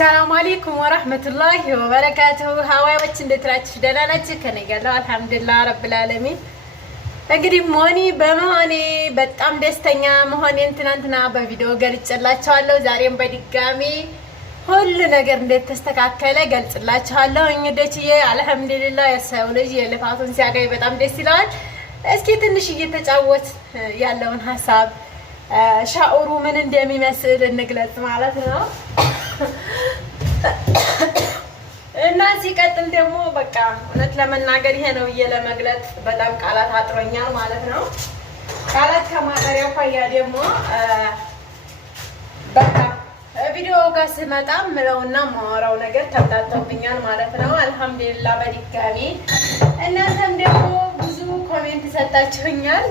ሰላም አለይኩም ወራህመቱላሂ ወበረካቱሁ። ሀዋዮች እንዴት ናችሁ? ደህና ናችሁ? ከኔ ጋር አልሐምዱሊላህ ረብል ዓለሚን። እንግዲህ ሞኒ በመሆኔ በጣም ደስተኛ መሆኔን ትናንትና በቪዲዮ ገልጬላችኋለሁ። ዛሬም በድጋሚ ሁሉ ነገር እንደተስተካከለ ገልጽላችኋለሁ። እንግዲህ አልሐምዱሊላህ የሰው ልጅ የልፋቱን ሲያገኝ በጣም ደስ ይላል። እስኪ ትንሽ እየተጫወት ያለውን ሀሳብ ሻኡሩ ምን እንደሚመስል እንግለጽ ማለት ነው። እና ሲቀጥል ደግሞ በቃ እውነት ለመናገር ይሄ ነው ለመግለጽ በጣም ቃላት አጥሮኛል ማለት ነው። ቃላት ከማጠሪያ አኳያ ደግሞ በቃ ቪዲዮ ጋር ስመጣ ምለውና ማወራው ነገር ተብታተውብኛል ማለት ነው። አልሐምዱሊላህ በድጋሚ እናንተም ደግሞ ብዙ ኮሜንት ሰጣችሁኛል።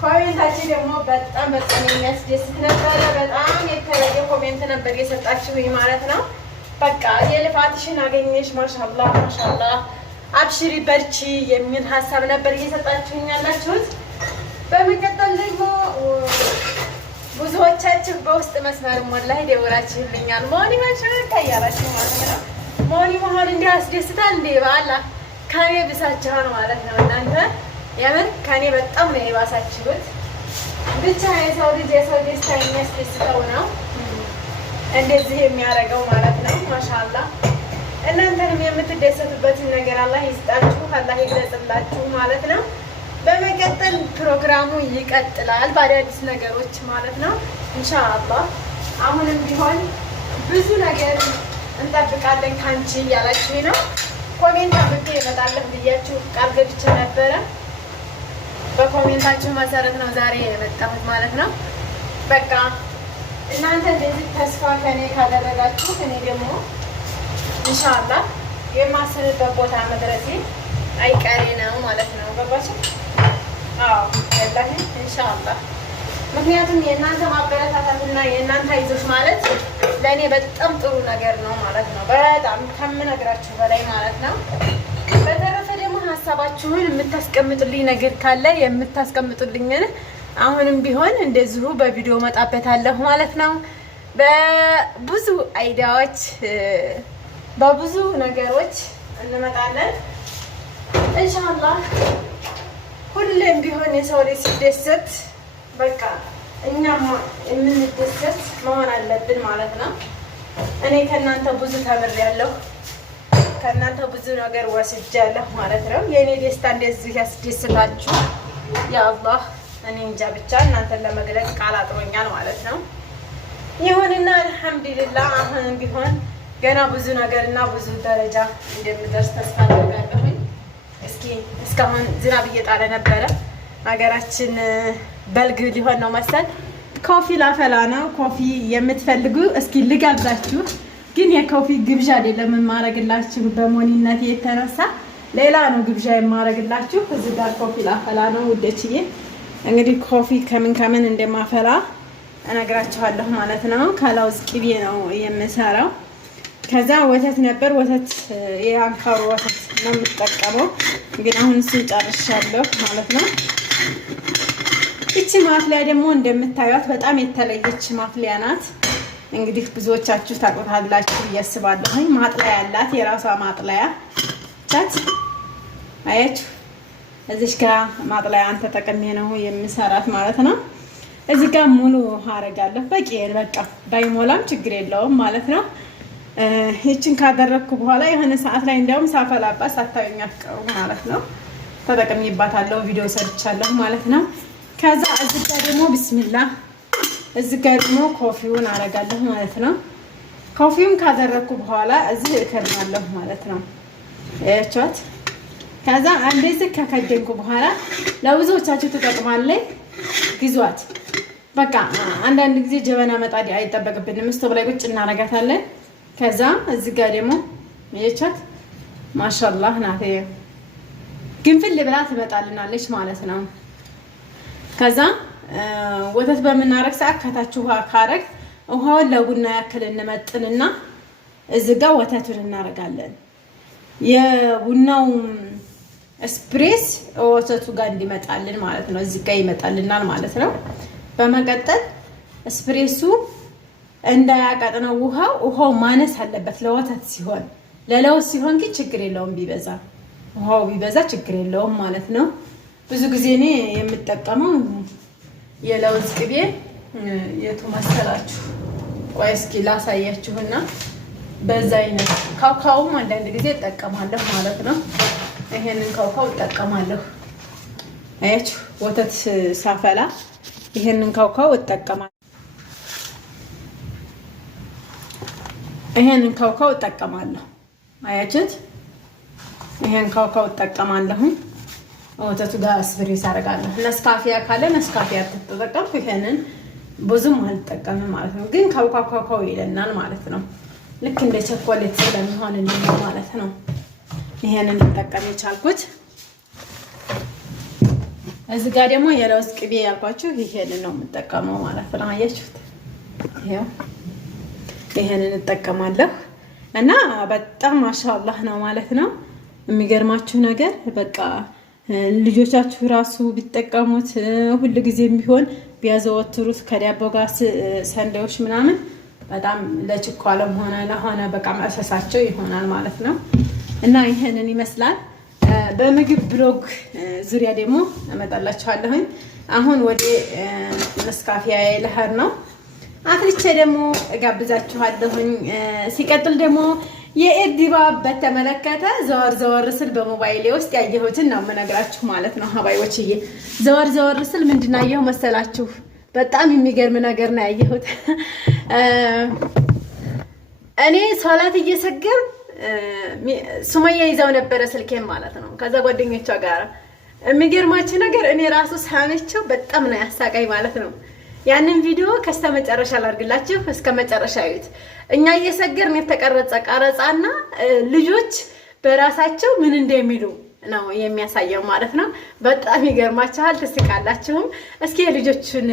ኮሜንታችሁ ደግሞ በጣም የሚያስደስት ነበረ። በጣም የተለየ ኮሜንት ነበር የሰጣችሁኝ ማለት ነው። በቃ የልፋትሽን አገኘሽ ማሻአላህ ማሻአላህ አብሽሪ በርቺ የሚል ሀሳብ ነበር እየሰጣችሁኝ ያላችሁት። በመቀጠል ደግሞ ብዙዎቻችሁ በውስጥ መስመር ወላሂ ደውላችሁልኛል። ሞኒ ማሻአላህ ያላችሁ ማለት ነው። ሞኒ መሆን እንዲህ ያስደስታል እንዴ? በአላ ከኔ ብሳችኋል ማለት ነው። እናንተ የምን ከኔ በጣም ነው የባሳችሁት። ብቻ የሰው ልጅ የሰው ደስታ የሚያስደስተው ነው እንደዚህ የሚያደርገው ማለት ነው። ማሻአላህ እናንተንም የምትደሰቱበትን ነገር አላህ ይስጣችሁ፣ አላህ ይግለጽላችሁ ማለት ነው። በመቀጠል ፕሮግራሙ ይቀጥላል በአዳዲስ ነገሮች ማለት ነው ኢንሻአላህ። አሁንም ቢሆን ብዙ ነገር እንጠብቃለን ካንቺ እያላችሁኝ ነው። ኮሜንት አብቤ እመጣለሁ ብያችሁ ቃል ገብቼ ነበረ። በኮሜንታችሁ መሰረት ነው ዛሬ የመጣሁት ማለት ነው። በቃ እናንተ እንደዚህ ተስፋ ከኔ ካደረጋችሁ እኔ ደግሞ ኢንሻአላህ የማስብበት ቦታ መድረሴ አይቀሬ ነው ማለት ነው። ገባችሁ? አዎ ወላሂ ኢንሻአላህ። ምክንያቱም የእናንተ ማበረታታትና የእናንተ አይዞሽ ማለት ለእኔ በጣም ጥሩ ነገር ነው ማለት ነው። በጣም ከምነግራችሁ በላይ ማለት ነው። በተረፈ ደግሞ ሀሳባችሁን የምታስቀምጡልኝ ነገር ካለ የምታስቀምጡልኝን አሁንም ቢሆን እንደዚሁ በቪዲዮ መጣበታለሁ ማለት ነው። በብዙ አይዲያዎች በብዙ ነገሮች እንመጣለን ኢንሻአላህ። ሁሌም ቢሆን የሰው ልጅ ሲደሰት በቃ እኛም የምንደሰት መሆን አለብን ማለት ነው። እኔ ከእናንተ ብዙ ተምሬያለሁ፣ ከእናንተ ብዙ ነገር ወስጃለሁ ማለት ነው። የእኔ ደስታ እንደዚህ ያስደስታችሁ ያ አላህ እኔ እንጃ ብቻ እናንተን ለመግለጽ ቃል አጥሮኛል ማለት ነው። ይሁንና አልሐምዱሊላህ አሁን ቢሆን ገና ብዙ ነገርና ብዙ ደረጃ እንደምደርስ ተስፋ አደርጋለሁ። እስኪ እስካሁን ዝናብ እየጣለ ነበረ። ሀገራችን በልግ ሊሆን ነው መሰል። ኮፊ ላፈላ ነው። ኮፊ የምትፈልጉ እስኪ ልጋብዛችሁ። ግን የኮፊ ግብዣ አይደለም የማረግላችሁ በሞኒነት የተነሳ ሌላ ነው ግብዣ የማረግላችሁ። እዚህ ጋር ኮፊ ላፈላ ነው ውዶችዬ። እንግዲህ ኮፊ ከምን እንደማፈላ እነግራችኋለሁ ማለት ነው። ከለውዝ ቅቤ ነው የምሰራው። ከዛ ወተት ነበር፣ ወተት የአንካሩ ወተት ነው የምጠቀመው። ግን አሁን እሱን ጨርሻለሁ ማለት ነው። እቺ ማፍሊያ ደግሞ እንደምታዩት በጣም የተለየች ማፍሊያ ናት። እንግዲህ ብዙዎቻችሁ ታውቁታላችሁ እያስባለሁ። ማጥለያ ያላት የራሷ ማጥለያ ቻት አያችሁ። እዚህ ጋር ማጥለያን ተጠቅሜ ነው የምሰራት ማለት ነው። እዚህ ጋር ሙሉ አረጋለሁ። በቂ በቃ ባይሞላም ችግር የለውም ማለት ነው። ይችን ካደረግኩ በኋላ የሆነ ሰዓት ላይ እንዲያውም ሳፈላባት ሳታዩኝ አትቀሩ ማለት ነው። ተጠቅሜባታለሁ፣ ቪዲዮ ሰርቻለሁ ማለት ነው። ከዛ እዚህ ጋር ደግሞ ቢስሚላህ እዚህ ጋር ደግሞ ኮፊውን አረጋለሁ ማለት ነው። ኮፊውን ካደረግኩ በኋላ እዚህ እከድናለሁ ማለት ነው። ያያችኋት። ከዛ እንደዚህ ከከደንኩ በኋላ ለብዙዎቻችሁ ትጠቅማለች፣ ግዟት። በቃ አንዳንድ ጊዜ ጀበና መጣድ አይጠበቅብንም። ስቶቭ ላይ ቁጭ እናረጋታለን። ከዛ እዚህ ጋር ደግሞ ያያችኋት ማሻአላህ ናት። ግንፍል ብላ ትመጣልናለች ማለት ነው። ከዛ ወተት በምናረግ ሰዓት ከታች ውሃ ካረግ ውሃውን ለቡና ያክል እንመጥንና እዚህ ጋር ወተቱን እናረጋለን። የቡናው ስፕሬስ ወተቱ ጋር እንዲመጣልን ማለት ነው። እዚህ ጋር ይመጣልናል ማለት ነው። በመቀጠል ስፕሬሱ እንዳያቃጥነው ውሃው ማነስ አለበት ለወተት ሲሆን። ለለውዝ ሲሆን ግን ችግር የለውም ቢበዛ፣ ውሃው ቢበዛ ችግር የለውም ማለት ነው። ብዙ ጊዜ እኔ የምጠቀመው የለውዝ ቅቤ የቱ መሰላችሁ? ቆይ እስኪ ላሳያችሁና በዛ አይነት ካውካውም አንዳንድ ጊዜ እጠቀማለሁ ማለት ነው። ይሄንን ካውካው እጠቀማለሁ። አያችሁ ወተት ሳፈላ ይሄንን ካውካው እጠቀማለሁ። ይሄንን ካውካው እጠቀማለሁ። አያችሁት? ይሄን ካውካው እጠቀማለሁ። ወተቱ ጋር ስፕሬስ አደርጋለሁ። ነስካፊያ ካለ ነስካፊያ ተጠቀምኩ። ይሄንን ብዙም አልጠቀምም ማለት ነው። ግን ካውካው ይለናል ማለት ነው። ልክ እንደ ቸኮሌት ስለሚሆንልኝ ማለት ነው ይሄንን ልጠቀም የቻልኩት። እዚህ ጋር ደግሞ የለውዝ ቅቤ ያልኳችሁ ይሄንን ነው የምጠቀመው ማለት ነው። አያችሁት? ይሄው ይሄንን እጠቀማለሁ እና በጣም ማሻአላህ ነው ማለት ነው። የሚገርማችሁ ነገር በቃ ልጆቻችሁ ራሱ ቢጠቀሙት ሁሉ ጊዜም ቢሆን ቢያዘወትሩት ከዳቦ ጋር ሰንደዎች ምናምን በጣም ለችኳለም ሆነ ለሆነ በቃ መሰሳቸው ይሆናል ማለት ነው። እና ይሄንን ይመስላል። በምግብ ብሎግ ዙሪያ ደግሞ እመጣላችኋለሁኝ። አሁን ወደ ነስካፊያ ልሄድ ነው። አፍልቼ ደግሞ እጋብዛችኋለሁኝ። ሲቀጥል ደግሞ የኢድ ድባብ በተመለከተ ዘወር ስል በሞባይሌ ውስጥ ያየሁትን ነው የምነግራችሁ ማለት ነው። ሀባይዎችዬ ዘወር ስል ምንድን ነው ያየሁ መሰላችሁ? በጣም የሚገርም ነገር ነው ያየሁት። እኔ ሶላት እየሰገር ሱመያ ይዛው ነበረ ስልኬን ማለት ነው። ከዛ ጓደኞቿ ጋር የሚገርማችሁ ነገር እኔ ራሱ ሳመቸው በጣም ነው ያሳቀኝ ማለት ነው። ያንን ቪዲዮ ከስተመጨረሻ ላድርግላችሁ፣ እስከ መጨረሻ እዩት። እኛ እየሰገርን የተቀረጸ ቀረጻና ልጆች በራሳቸው ምን እንደሚሉ ነው የሚያሳየው ማለት ነው። በጣም ይገርማችኋል፣ ትስቃላችሁም። እስኪ የልጆቹን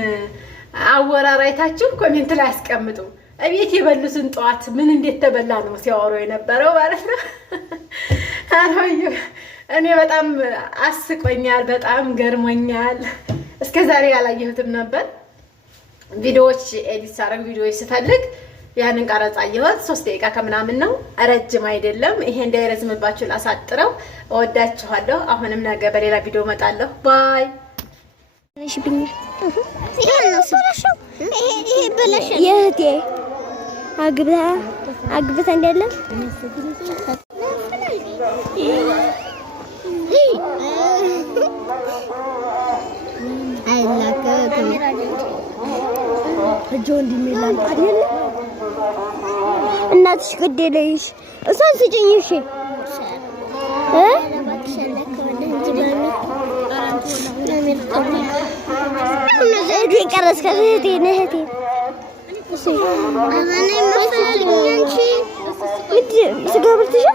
አወራራይታችሁ ኮሜንት ላይ አስቀምጡ። እቤት የበሉትን ጠዋት ምን እንዴት ተበላ ነው ሲያወሩ የነበረው ማለት ነው። እኔ በጣም አስቆኛል፣ በጣም ገርሞኛል። እስከዛሬ ያላየሁትም ነበር። ቪዲዮዎች ኤዲት ሳረግ ቪዲዮዎች ስፈልግ ያንን ቀረጻ አየሁት። 3 ደቂቃ ከምናምን ነው፣ ረጅም አይደለም። ይሄ እንዳይረዝምባችሁ ላሳጥረው። እወዳችኋለሁ። አሁንም ነገ በሌላ ቪዲዮ እመጣለሁ። ባይ። የእህቴ አግብታ እንዳለ እናትሽ ግዴለሽ እሷን ስጭኝ። እሺ እህቴ ቀረስከ እህቴ ነህቴ ስገብርትሽ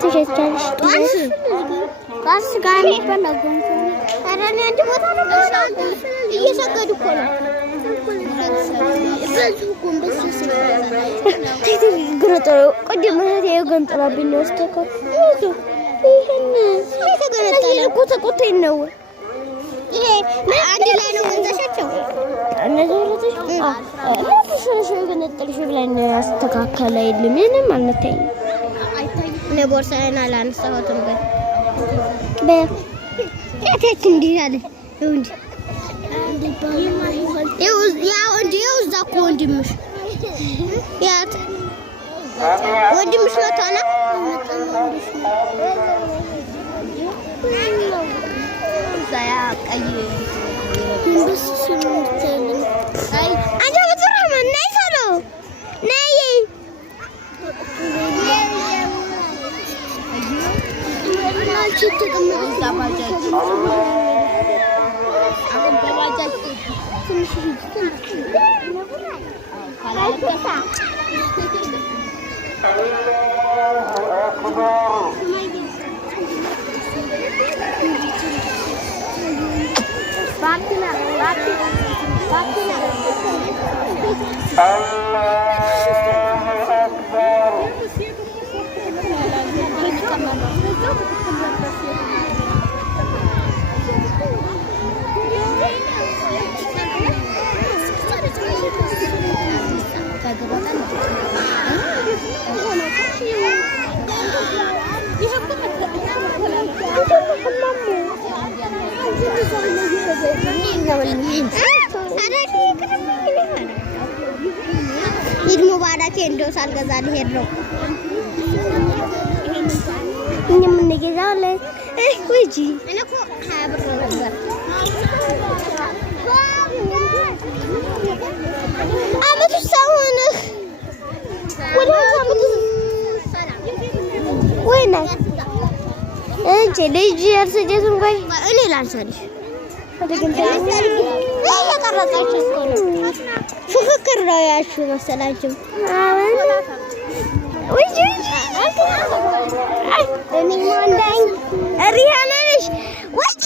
ትሸቻለሽ ቃስ ጋር ይበላል። አራኔ አንድ ቦታ ነው እየሰገዱ እኮ ነው። በዚህ ጎንበስ ግረጠው ቅድም እህቴ ገንጥላብኝ ነው ስተከፍ ይሄን የተገነጠለ እኮ ተቆጥተኝ ነው። ይሄ አንድ ላይ ነው ገንዘሻቸው እነዚህ ለተሽ ገነጠልሽ ብለን አስተካከለ የለም ምንም አልመታኝ። እኔ ቦርሳዬን አላነሳሁትም ግን በእቴት እንዲህ አለ እንዴ ያው እንዴ እዛ እኮ ወንድምሽ ያት ወንድምሽ ነው ታና ዛያ ቀይ እንብስ ስምንተል አይ አንተ በጥራማ ነይ ሰሎ ነይ ማቺ ተቀመጥ ባጃጅ አሁን ባጃጅ ትንሽ ካላከሳ ባክና ባክና አላህ ኢድ ሙባረክ እንደው ሳልገዛ ልሄድ ነው እኛም እንገዛለን ወጂ እኔ እኮ 20 ብር ነበር አመቱ ሳይሆን ወደ አመቱ ወይኔ እንጂ ልጅ ያርሰጀቱን ቆይ እኔ ላንሳልሽ እየቀረጻችሁ እኮ ነው ፉክክር ነው ያልሽው መሰላችሁ ወጂ እኔ ማንዳኝ ሪሃና ነሽ ወጂ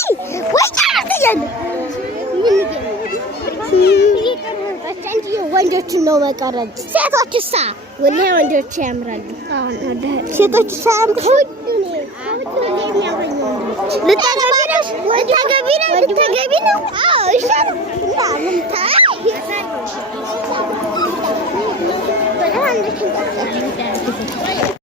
አትያለ ወንዶችን ነው መቀረጽ ሴቶችሳ ወላሂ ወንዶች ያምራሉ ሴቶች ሳምሩ ልታገቢ ነው አዎ ይሻላል ምን ታይ